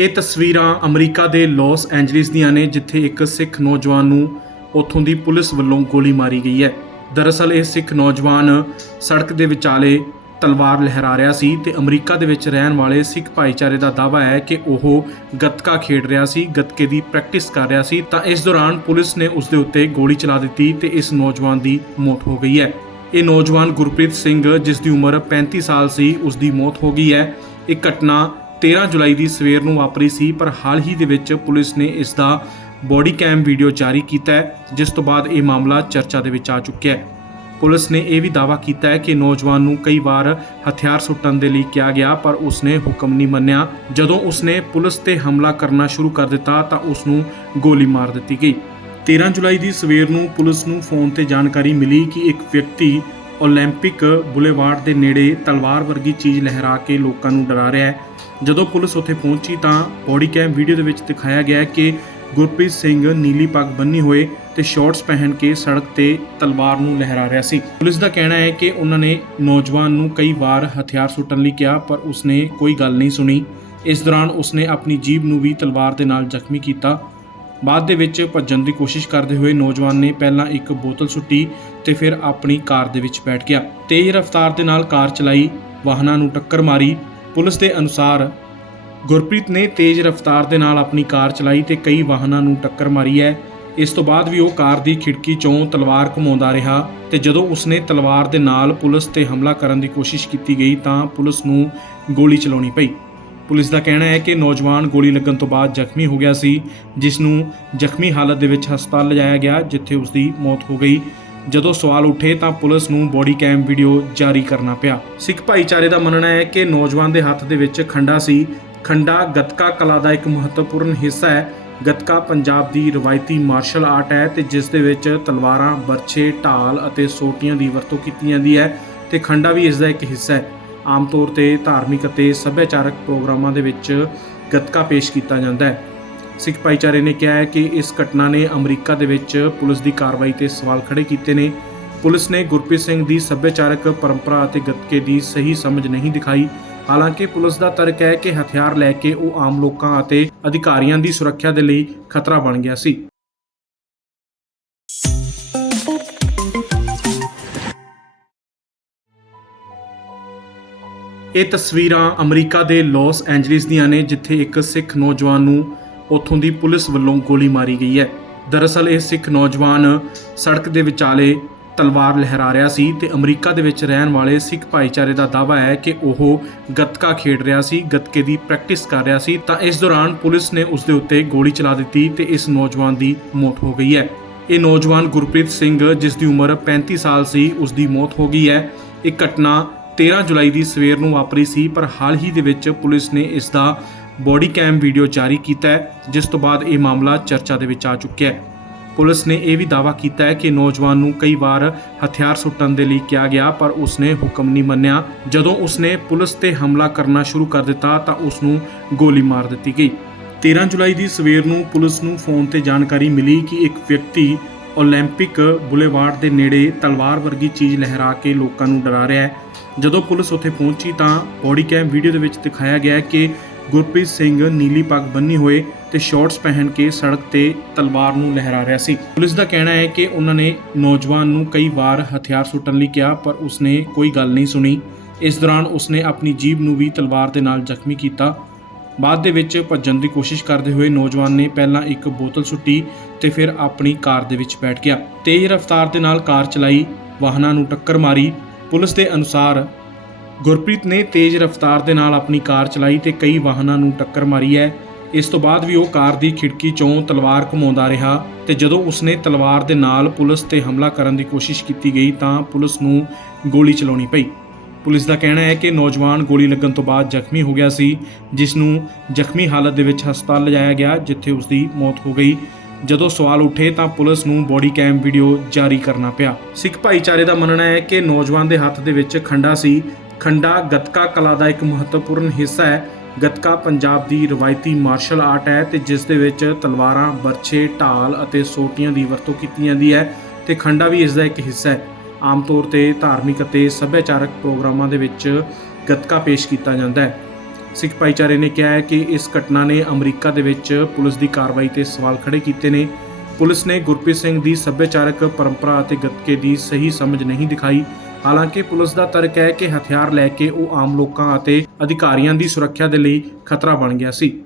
ਇਹ ਤਸਵੀਰਾਂ ਅਮਰੀਕਾ ਦੇ ਲਾਸ ਐਂਜਲਿਸ ਦੀਆਂ ਨੇ, ਜਿੱਥੇ ਇੱਕ ਸਿੱਖ ਨੌਜਵਾਨ ਨੂੰ ਉੱਥੋਂ ਦੀ ਪੁਲਿਸ ਵੱਲੋਂ ਗੋਲੀ ਮਾਰੀ ਗਈ ਹੈ। ਦਰਅਸਲ ਇਹ ਸਿੱਖ ਨੌਜਵਾਨ ਸੜਕ ਦੇ ਵਿਚਾਲੇ ਤਲਵਾਰ ਲਹਿਰਾ ਰਿਹਾ ਸੀ ਤੇ ਅਮਰੀਕਾ ਦੇ ਵਿੱਚ ਰਹਿਣ ਵਾਲੇ ਸਿੱਖ ਭਾਈਚਾਰੇ ਦਾ ਦਾਅਵਾ ਹੈ ਕਿ ਉਹ ਗੱਤਕਾ ਖੇਡ ਰਿਹਾ ਸੀ, ਗੱਤਕੇ ਦੀ ਪ੍ਰੈਕਟਿਸ ਕਰ ਰਿਹਾ ਸੀ। ਤਾਂ ਇਸ ਦੌਰਾਨ ਪੁਲਿਸ ਨੇ ਉਸ ਦੇ ਉੱਤੇ ਗੋਲੀ ਚਲਾ ਦਿੱਤੀ ਤੇ ਇਸ ਨੌਜਵਾਨ ਦੀ ਮੌਤ ਹੋ ਗਈ ਹੈ। ਇਹ ਨੌਜਵਾਨ ਗੁਰਪ੍ਰੀਤ ਸਿੰਘ, ਜਿਸ ਦੀ ਉਮਰ 35 ਸਾਲ ਸੀ, ਉਸ ਦੀ ਮੌਤ ਹੋ ਗਈ ਹੈ। ਇਹ ਘਟਨਾ 13 ਜੁਲਾਈ ਦੀ ਸਵੇਰ ਨੂੰ ਵਾਪਰੀ ਸੀ, ਪਰ ਹਾਲ ਹੀ ਦੇ ਵਿੱਚ ਪੁਲਿਸ ਨੇ ਇਸ ਦਾ ਬੋਡੀ ਕੈਮ ਵੀਡੀਓ ਜਾਰੀ ਕੀਤਾ ਹੈ, ਜਿਸ ਤੋਂ ਬਾਅਦ ਇਹ ਮਾਮਲਾ ਚਰਚਾ ਦੇ ਵਿੱਚ ਆ ਚੁੱਕਿਆ ਹੈ। ਪੁਲਿਸ ਨੇ ਇਹ ਵੀ ਦਾਅਵਾ ਕੀਤਾ ਹੈ ਕਿ ਨੌਜਵਾਨ ਨੂੰ ਕਈ ਵਾਰ ਹਥਿਆਰ ਸੁੱਟਣ ਦੇ ਲਈ ਕਿਹਾ ਗਿਆ, ਪਰ ਉਸਨੇ ਹੁਕਮ ਨਹੀਂ ਮੰਨਿਆ। ਜਦੋਂ ਉਸਨੇ ਪੁਲਿਸ ਤੇ ਹਮਲਾ ਕਰਨਾ ਸ਼ੁਰੂ ਕਰ ਦਿੱਤਾ, ਤਾਂ ਉਸ ਨੂੰ ਗੋਲੀ ਮਾਰ ਦਿੱਤੀ ਗਈ। 13 ਜੁਲਾਈ ਦੀ ਸਵੇਰ ਨੂੰ ਪੁਲਿਸ ਨੂੰ ਫੋਨ ਤੇ ਜਾਣਕਾਰੀ ਮਿਲੀ ਕਿ ਇੱਕ ਵਿਅਕਤੀ 올림픽 ਬੁਲੇਵਾਰਡ ਦੇ ਨੇੜੇ ਤਲਵਾਰ ਵਰਗੀ ਚੀਜ਼ ਲਹਿਰਾ ਕੇ ਲੋਕਾਂ ਨੂੰ ਡਰਾ ਰਿਹਾ ਹੈ ਜਦੋਂ ਪੁਲਿਸ ਉੱਥੇ ਪਹੁੰਚੀ ਤਾਂ ਬੋਡੀ ਕੈਮ ਵੀਡੀਓ ਦੇ ਵਿੱਚ ਦਿਖਾਇਆ ਗਿਆ ਹੈ ਕਿ ਗੁਰਪ੍ਰੀਤ ਸਿੰਘ ਨੀਲੀ ਪੱਗ ਬੰਨੀ ਹੋਏ ਤੇ ਸ਼ਾਰਟਸ ਪਹਿਨ ਕੇ ਸੜਕ ਤੇ ਤਲਵਾਰ ਨੂੰ ਲਹਿਰਾ ਰਿਹਾ ਸੀ ਪੁਲਿਸ ਦਾ ਕਹਿਣਾ ਹੈ ਕਿ ਉਹਨਾਂ ਨੇ ਨੌਜਵਾਨ ਨੂੰ ਕਈ ਵਾਰ ਹਥਿਆਰ ਸੁੱਟਣ ਲਈ ਕਿਹਾ ਪਰ ਉਸਨੇ ਕੋਈ ਗੱਲ ਨਹੀਂ ਸੁਣੀ ਇਸ ਦੌਰਾਨ ਉਸਨੇ ਆਪਣੀ ਜੀਭ ਨੂੰ ਵੀ ਤਲਵਾਰ ਦੇ ਨਾਲ ਜ਼ਖਮੀ ਕੀਤਾ ਬਾਅਦ ਦੇ ਵਿੱਚ ਭੱਜਣ ਦੀ ਕੋਸ਼ਿਸ਼ ਕਰਦੇ ਹੋਏ ਨੌਜਵਾਨ ਨੇ ਪਹਿਲਾਂ ਇੱਕ ਬੋਤਲ ਸੁੱਟੀ ਤੇ ਫਿਰ ਆਪਣੀ ਕਾਰ ਦੇ ਵਿੱਚ ਬੈਠ ਗਿਆ। ਤੇਜ਼ ਰਫ਼ਤਾਰ ਦੇ ਨਾਲ ਕਾਰ ਚਲਾਈ, ਵਾਹਨਾਂ ਨੂੰ ਟੱਕਰ ਮਾਰੀ। ਪੁਲਿਸ ਦੇ ਅਨੁਸਾਰ ਗੁਰਪ੍ਰੀਤ ਨੇ ਤੇਜ਼ ਰਫ਼ਤਾਰ ਦੇ ਨਾਲ ਆਪਣੀ ਕਾਰ ਚਲਾਈ ਤੇ ਕਈ ਵਾਹਨਾਂ ਨੂੰ ਟੱਕਰ ਮਾਰੀ ਹੈ। ਇਸ ਤੋਂ ਬਾਅਦ ਵੀ ਉਹ ਕਾਰ ਦੀ ਖਿੜਕੀ ਚੋਂ ਤਲਵਾਰ ਘੁਮਾਉਂਦਾ ਰਿਹਾ ਤੇ ਜਦੋਂ ਉਸਨੇ ਤਲਵਾਰ ਦੇ ਨਾਲ ਪੁਲਿਸ ਤੇ ਹਮਲਾ ਕਰਨ ਦੀ ਕੋਸ਼ਿਸ਼ ਕੀਤੀ ਗਈ ਤਾਂ ਪੁਲਿਸ ਨੂੰ ਗੋਲੀ ਚਲਾਉਣੀ ਪਈ। ਪੁਲਿਸ ਦਾ ਕਹਿਣਾ ਹੈ ਕਿ ਨੌਜਵਾਨ ਗੋਲੀ ਲੱਗਣ ਤੋਂ ਬਾਅਦ ਜ਼ਖਮੀ ਹੋ ਗਿਆ ਸੀ ਜਿਸ ਨੂੰ ਜ਼ਖਮੀ ਹਾਲਤ ਦੇ ਵਿੱਚ ਹਸਪਤਾਲ ਲਿਜਾਇਆ ਗਿਆ, ਜਿੱਥੇ ਉਸ ਦੀ ਮੌਤ ਹੋ ਗਈ। ਜਦੋਂ ਸਵਾਲ ਉੱਠੇ ਤਾਂ ਪੁਲਿਸ ਨੂੰ ਬੋਡੀ ਕੈਮ ਵੀਡੀਓ ਜਾਰੀ ਕਰਨਾ ਪਿਆ। ਸਿੱਖ ਭਾਈਚਾਰੇ ਦਾ ਮੰਨਣਾ ਹੈ ਕਿ ਨੌਜਵਾਨ ਦੇ ਹੱਥ ਦੇ ਵਿੱਚ ਖੰਡਾ ਸੀ। ਖੰਡਾ ਗੱਤਕਾ ਕਲਾ ਦਾ ਇੱਕ ਮਹੱਤਵਪੂਰਨ ਹਿੱਸਾ ਹੈ। ਗੱਤਕਾ ਪੰਜਾਬ ਦੀ ਰਵਾਇਤੀ ਮਾਰਸ਼ਲ ਆਰਟ ਹੈ ਤੇ ਜਿਸ ਦੇ ਵਿੱਚ ਤਲਵਾਰਾਂ ਬਰਛੇ ਢਾਲ ਅਤੇ ਸੋਟੀਆਂ ਦੀ ਵਰਤੋਂ ਕੀਤੀ ਜਾਂਦੀ ਹੈ ਤੇ ਖੰਡਾ ਵੀ ਇਸ ਦਾ ਇੱਕ ਹਿੱਸਾ ਹੈ। ਆਮ ਤੌਰ ਤੇ ਧਾਰਮਿਕ ਅਤੇ ਸੱਭਿਆਚਾਰਕ ਪ੍ਰੋਗਰਾਮਾਂ ਦੇ ਵਿੱਚ ਗੱਤਕਾ ਪੇਸ਼ ਕੀਤਾ ਜਾਂਦਾ ਹੈ। ਸਿੱਖ ਭਾਈਚਾਰੇ ਨੇ ਕਿਹਾ ਹੈ ਕਿ ਇਸ ਘਟਨਾ ਨੇ ਅਮਰੀਕਾ ਦੇ ਵਿੱਚ ਪੁਲਿਸ ਦੀ ਕਾਰਵਾਈ ਤੇ ਸਵਾਲ ਖੜੇ ਕੀਤੇ ਨੇ। ਪੁਲਿਸ ਨੇ ਗੁਰਪ੍ਰੀਤ ਸਿੰਘ ਦੀ ਸੱਭਿਆਚਾਰਕ ਪਰੰਪਰਾ ਅਤੇ ਗੱਤਕੇ ਦੀ ਸਹੀ ਸਮਝ ਨਹੀਂ ਦਿਖਾਈ। ਹਾਲਾਂਕਿ ਪੁਲਿਸ ਦਾ ਤਰਕ ਹੈ ਕਿ ਹਥਿਆਰ ਲੈ ਕੇ ਉਹ ਆਮ ਲੋਕਾਂ ਅਤੇ ਅਧਿਕਾਰੀਆਂ ਦੀ ਸੁਰੱਖਿਆ ਦੇ ਲਈ ਖਤਰਾ ਬਣ ਗਿਆ ਸੀ। ਇਹ ਤਸਵੀਰਾਂ ਅਮਰੀਕਾ ਦੇ ਲਾਸ ਐਂਜਲਿਸ ਦੀਆਂ ਨੇ, ਜਿੱਥੇ ਇੱਕ ਸਿੱਖ ਨੌਜਵਾਨ ਨੂੰ ਉੱਥੋਂ ਦੀ ਪੁਲਿਸ ਵੱਲੋਂ ਗੋਲੀ ਮਾਰੀ ਗਈ ਹੈ। ਦਰਅਸਲ ਇਹ ਸਿੱਖ ਨੌਜਵਾਨ ਸੜਕ ਦੇ ਵਿਚਾਲੇ ਤਲਵਾਰ ਲਹਿਰਾ ਰਿਹਾ ਸੀ ਤੇ ਅਮਰੀਕਾ ਦੇ ਵਿੱਚ ਰਹਿਣ ਵਾਲੇ ਸਿੱਖ ਭਾਈਚਾਰੇ ਦਾ ਦਾਅਵਾ ਹੈ ਕਿ ਉਹ ਗੱਤਕਾ ਖੇਡ ਰਿਹਾ ਸੀ, ਗੱਤਕੇ ਦੀ ਪ੍ਰੈਕਟਿਸ ਕਰ ਰਿਹਾ ਸੀ। ਤਾਂ ਇਸ ਦੌਰਾਨ ਪੁਲਿਸ ਨੇ ਉਸ ਦੇ ਉੱਤੇ ਗੋਲੀ ਚਲਾ ਦਿੱਤੀ ਤੇ ਇਸ ਨੌਜਵਾਨ ਦੀ ਮੌਤ ਹੋ ਗਈ ਹੈ। ਇਹ ਨੌਜਵਾਨ ਗੁਰਪ੍ਰੀਤ ਸਿੰਘ, ਜਿਸ ਦੀ ਉਮਰ 35 ਸਾਲ ਸੀ, ਉਸ ਦੀ ਮੌਤ ਹੋ ਗਈ ਹੈ। ਇਹ ਘਟਨਾ 13 ਜੁਲਾਈ ਦੀ ਸਵੇਰ ਨੂੰ ਵਾਪਰੀ ਸੀ, ਪਰ ਹਾਲ ਹੀ ਦੇ ਵਿੱਚ ਪੁਲਿਸ ਨੇ ਇਸ ਦਾ ਬੋਡੀ ਕੈਮ ਵੀਡੀਓ ਜਾਰੀ ਕੀਤਾ ਹੈ, ਜਿਸ ਤੋਂ ਬਾਅਦ ਇਹ ਮਾਮਲਾ ਚਰਚਾ ਦੇ ਵਿੱਚ ਆ ਚੁੱਕਿਆ ਹੈ। ਪੁਲਿਸ ਨੇ ਇਹ ਵੀ ਦਾਅਵਾ ਕੀਤਾ ਹੈ ਕਿ ਨੌਜਵਾਨ ਨੂੰ ਕਈ ਵਾਰ ਹਥਿਆਰ ਸੁੱਟਣ ਦੇ ਲਈ ਕਿਹਾ ਗਿਆ, ਪਰ ਉਸਨੇ ਹੁਕਮ ਨਹੀਂ ਮੰਨਿਆ। ਜਦੋਂ ਉਸਨੇ ਪੁਲਿਸ ਤੇ ਹਮਲਾ ਕਰਨਾ ਸ਼ੁਰੂ ਕਰ ਦਿੱਤਾ, ਤਾਂ ਉਸ ਨੂੰ ਗੋਲੀ ਮਾਰ ਦਿੱਤੀ ਗਈ। 13 ਜੁਲਾਈ ਦੀ ਸਵੇਰ ਨੂੰ ਪੁਲਿਸ ਨੂੰ ਫੋਨ ਤੇ ਜਾਣਕਾਰੀ ਮਿਲੀ ਕਿ ਇੱਕ ਵਿਅਕਤੀ 올림픽 ਬੁਲੇਵਾਰਡ ਦੇ ਨੇੜੇ ਤਲਵਾਰ ਵਰਗੀ ਚੀਜ਼ ਲਹਿਰਾ ਕੇ ਲੋਕਾਂ ਨੂੰ ਡਰਾ ਰਿਹਾ ਹੈ ਜਦੋਂ ਪੁਲਿਸ ਉੱਥੇ ਪਹੁੰਚੀ ਤਾਂ ਬੋਡੀ ਕੈਮ ਵੀਡੀਓ ਦੇ ਵਿੱਚ ਦਿਖਾਇਆ ਗਿਆ ਹੈ ਕਿ ਗੁਰਪ੍ਰੀਤ ਸਿੰਘ ਨੀਲੀ ਪੱਗ ਬੰਨੀ ਹੋਏ ਤੇ ਸ਼ਾਰਟਸ ਪਹਿਨ ਕੇ ਸੜਕ ਤੇ ਤਲਵਾਰ ਨੂੰ ਲਹਿਰਾ ਰਿਹਾ ਸੀ ਪੁਲਿਸ ਦਾ ਕਹਿਣਾ ਹੈ ਕਿ ਉਹਨਾਂ ਨੇ ਨੌਜਵਾਨ ਨੂੰ ਕਈ ਵਾਰ ਹਥਿਆਰ ਸੁੱਟਣ ਲਈ ਕਿਹਾ ਪਰ ਉਸਨੇ ਕੋਈ ਗੱਲ ਨਹੀਂ ਸੁਣੀ ਇਸ ਦੌਰਾਨ ਉਸਨੇ ਆਪਣੀ ਜੀਭ ਨੂੰ ਵੀ ਤਲਵਾਰ ਦੇ ਨਾਲ ਜ਼ਖਮੀ ਕੀਤਾ ਬਾਅਦ ਦੇ ਵਿੱਚ ਭੱਜਣ ਦੀ ਕੋਸ਼ਿਸ਼ ਕਰਦੇ ਹੋਏ ਨੌਜਵਾਨ ਨੇ ਪਹਿਲਾਂ ਇੱਕ ਬੋਤਲ ਸੁੱਟੀ ਤੇ ਫਿਰ ਆਪਣੀ ਕਾਰ ਦੇ ਵਿੱਚ ਬੈਠ ਗਿਆ। ਤੇਜ਼ ਰਫ਼ਤਾਰ ਦੇ ਨਾਲ ਕਾਰ ਚਲਾਈ, ਵਾਹਨਾਂ ਨੂੰ ਟੱਕਰ ਮਾਰੀ। ਪੁਲਿਸ ਦੇ ਅਨੁਸਾਰ ਗੁਰਪ੍ਰੀਤ ਨੇ ਤੇਜ਼ ਰਫ਼ਤਾਰ ਦੇ ਨਾਲ ਆਪਣੀ ਕਾਰ ਚਲਾਈ ਤੇ ਕਈ ਵਾਹਨਾਂ ਨੂੰ ਟੱਕਰ ਮਾਰੀ ਹੈ। ਇਸ ਤੋਂ ਬਾਅਦ ਵੀ ਉਹ ਕਾਰ ਦੀ ਖਿੜਕੀ ਚੋਂ ਤਲਵਾਰ ਘੁਮਾਉਂਦਾ ਰਿਹਾ ਤੇ ਜਦੋਂ ਉਸਨੇ ਤਲਵਾਰ ਦੇ ਨਾਲ ਪੁਲਿਸ ਤੇ ਹਮਲਾ ਕਰਨ ਦੀ ਕੋਸ਼ਿਸ਼ ਕੀਤੀ ਗਈ ਤਾਂ ਪੁਲਿਸ ਨੂੰ ਗੋਲੀ ਚਲਾਉਣੀ ਪਈ। ਪੁਲਿਸ ਦਾ ਕਹਿਣਾ ਹੈ ਕਿ ਨੌਜਵਾਨ ਗੋਲੀ ਲੱਗਣ ਤੋਂ ਬਾਅਦ ਜ਼ਖਮੀ ਹੋ ਗਿਆ ਸੀ ਜਿਸ ਨੂੰ ਜ਼ਖਮੀ ਹਾਲਤ ਦੇ ਵਿੱਚ ਹਸਪਤਾਲ ਲਿਜਾਇਆ ਗਿਆ, ਜਿੱਥੇ ਉਸ ਦੀ ਮੌਤ ਹੋ ਗਈ। ਜਦੋਂ ਸਵਾਲ ਉੱਠੇ ਤਾਂ ਪੁਲਿਸ ਨੂੰ ਬੋਡੀ ਕੈਮ ਵੀਡੀਓ ਜਾਰੀ ਕਰਨਾ ਪਿਆ। ਸਿੱਖ ਭਾਈਚਾਰੇ ਦਾ ਮੰਨਣਾ ਹੈ ਕਿ ਨੌਜਵਾਨ ਦੇ ਹੱਥ ਦੇ ਵਿੱਚ ਖੰਡਾ ਸੀ। ਖੰਡਾ ਗੱਤਕਾ ਕਲਾ ਦਾ ਇੱਕ ਮਹੱਤਵਪੂਰਨ ਹਿੱਸਾ ਹੈ। ਗੱਤਕਾ ਪੰਜਾਬ ਦੀ ਰਵਾਇਤੀ ਮਾਰਸ਼ਲ ਆਰਟ ਹੈ ਤੇ ਜਿਸ ਦੇ ਵਿੱਚ ਤਲਵਾਰਾਂ ਬਰਛੇ ਢਾਲ ਅਤੇ ਸੋਟੀਆਂ ਦੀ ਵਰਤੋਂ ਕੀਤੀ ਜਾਂਦੀ ਹੈ ਤੇ ਖੰਡਾ ਵੀ ਇਸ ਦਾ ਇੱਕ ਹਿੱਸਾ ਹੈ। ਆਮ ਤੌਰ ਤੇ ਧਾਰਮਿਕ ਅਤੇ ਸੱਭਿਆਚਾਰਕ ਪ੍ਰੋਗਰਾਮਾਂ ਦੇ ਵਿੱਚ ਗੱਤਕਾ ਪੇਸ਼ ਕੀਤਾ ਜਾਂਦਾ ਹੈ। ਸਿੱਖ ਭਾਈਚਾਰੇ ਨੇ ਕਿਹਾ ਹੈ ਕਿ ਇਸ ਘਟਨਾ ਨੇ ਅਮਰੀਕਾ ਦੇ ਵਿੱਚ ਪੁਲਿਸ ਦੀ ਕਾਰਵਾਈ ਤੇ ਸਵਾਲ ਖੜੇ ਕੀਤੇ ਨੇ। ਪੁਲਿਸ ਨੇ ਗੁਰਪ੍ਰੀਤ ਸਿੰਘ ਦੀ ਸੱਭਿਆਚਾਰਕ ਪਰੰਪਰਾ ਅਤੇ ਗੱਤਕੇ ਦੀ ਸਹੀ ਸਮਝ ਨਹੀਂ ਦਿਖਾਈ। ਹਾਲਾਂਕਿ ਪੁਲਿਸ ਦਾ ਤਰਕ ਹੈ ਕਿ ਹਥਿਆਰ ਲੈ ਕੇ ਉਹ ਆਮ ਲੋਕਾਂ ਅਤੇ ਅਧਿਕਾਰੀਆਂ ਦੀ ਸੁਰੱਖਿਆ ਦੇ ਲਈ ਖਤਰਾ ਬਣ ਗਿਆ ਸੀ।